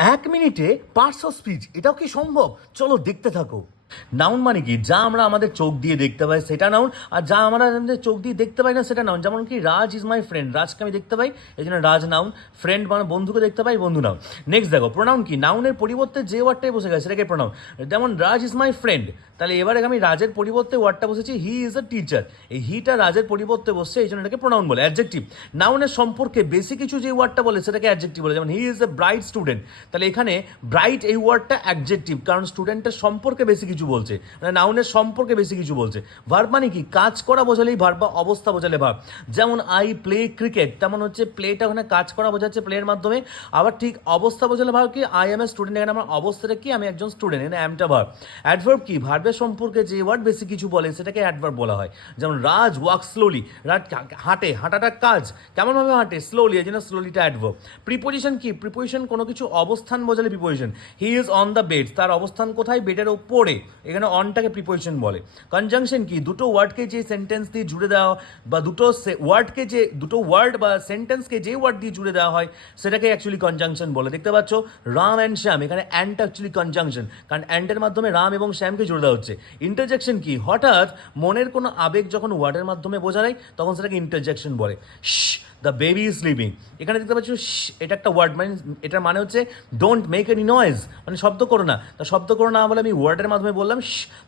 এক মিনিটে parts of speech এটাও কি সম্ভব? চলো দেখতে থাকো। নাউন মানে কি? যা আমরা আমাদের চোখ দিয়ে দেখতে পাই, সেটা নাউন আর যা আমরা আমাদের চোখ দিয়ে দেখতে পাই না, সেটা নাউন যেমন কি রাজ ইজ মাই ফ্রেন্ড রাজকে আমি দেখতে পাই, এই জন্য রাজ নাউন ফ্রেন্ড মানে বন্ধুকে দেখতে পাই, বন্ধু নাউন নেক্সট দেখো প্রোনাউন কি? নাউনের পরিবর্তে যে ওয়ার্ডটাই বসে গেছে, সেটাকে প্রোনাউন যেমন রাজ ইজ মাই ফ্রেন্ড তাহলে এবারে আমি রাজের পরিবর্তে ওয়ার্ডটা বসেছি হি ইজ আ টিচার এই হিটা রাজের পরিবর্তে বসছে, এই জন্য এটাকে প্রোনাউন বলে। অ্যাডজেক্টিভ নাউনের সম্পর্কে বেশি কিছু যে ওয়ার্ডটা বলে, সেটাকে অ্যাডজেক্টিভ বলে। যেমন he is a bright student তাহলে এখানে ব্রাইট এই ওয়ার্ডটা অ্যাডজেক্টিভ কারণ স্টুডেন্টের সম্পর্কে বেশি কিছু বলছে। মানে নাউনের সম্পর্কে বেশি কিছু বলছে। ভার্ব মানে কি? কাজ করা বোঝালেই ভার্ব বা অবস্থা বোঝালে ভার্ব যেমন আই প্লে ক্রিকেট তেমন হচ্ছে প্লেটা ওখানে কাজ করা বোঝাচ্ছে প্লের মাধ্যমে। আবার ঠিক অবস্থা বোঝালে ভার্ব কি? আই এম এ স্টুডেন্ট এখানে আমার অবস্থাটা কি? আমি একজন স্টুডেন্ট এখানে অ্যামটা ভার্ব অ্যাডভার্ব কি? ভার্বের সম্পর্কে যে ওয়ার্ড বেশি কিছু বলে, সেটাকে অ্যাডভার্ব বলা হয়। যেমন রাজ ওয়াক স্লোলি রাজ হাঁটে। হাঁটাটা কাজ। কেমনভাবে হাঁটে? স্লোলি এই জন্য স্লোলিটা অ্যাডভার্ব প্রিপোজিশন কি? প্রিপোজিশন কোনো কিছু অবস্থান বোঝালে preposition he is on the bed তার অবস্থান কোথায়? বেডের ওপরে। এখানে অনটাকে প্রিপোজিশন বলে। কনজাংশন কি? দুটো ওয়ার্ডকে যে সেন্টেন্স দিয়ে জুড়ে দেওয়া, বা দুটো ওয়ার্ডকে যে দুটো ওয়ার্ড বা সেন্টেন্সকে যে ওয়ার্ড দিয়ে জুড়ে দেওয়া হয়, সেটাকে অ্যাকচুয়ালি কনজাংশন বলে। দেখতে পাচ্ছ? রাম অ্যান্ড শ্যাম। এখানে অ্যান্ডটা অ্যাকচুয়ালি কনজাংশন কারণ অ্যান্ডের মাধ্যমে রাম এবং শ্যামকে জুড়ে দেওয়া হচ্ছে। ইন্টারজেকশন কি? হঠাৎ মনের কোনো আবেগ যখন ওয়ার্ডের মাধ্যমে বোঝা যায়, তখন সেটাকে ইন্টারজেকশন বলে। দ্য বেবি ইজ স্লিপিং এখানে দেখতে পাচ্ছ? এটা একটা ওয়ার্ড মানে এটার মানে হচ্ছে ডোন্ট মেক এনি নয়েজ মানে শব্দ করো না। তা শব্দ করো না বলে আমি ওয়ার্ডের মাধ্যমে বললাম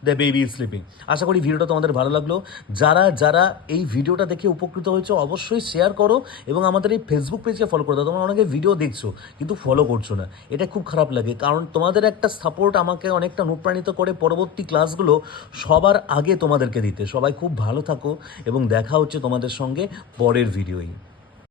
দ্য বেবি ইজ স্লিপিং আশা করি ভিডিওটা তোমাদের ভালো লাগল। যারা যারা এই ভিডিওটা দেখে উপকৃত হয়েছে, অবশ্যই শেয়ার করো এবং আমাদের এই ফেসবুক পেজকে ফলো করে তোমরা অনেকে ভিডিও দেখছ, কিন্তু ফলো করছ না। এটা খুব খারাপ লাগে, কারণ তোমাদের একটা সাপোর্ট আমাকে অনেকটা অনুপ্রাণিত করে পরবর্তী ক্লাসগুলো সবার আগে তোমাদেরকে দিতে। সবাই খুব ভালো থাকো এবং দেখা হচ্ছে তোমাদের সঙ্গে পরের ভিডিওই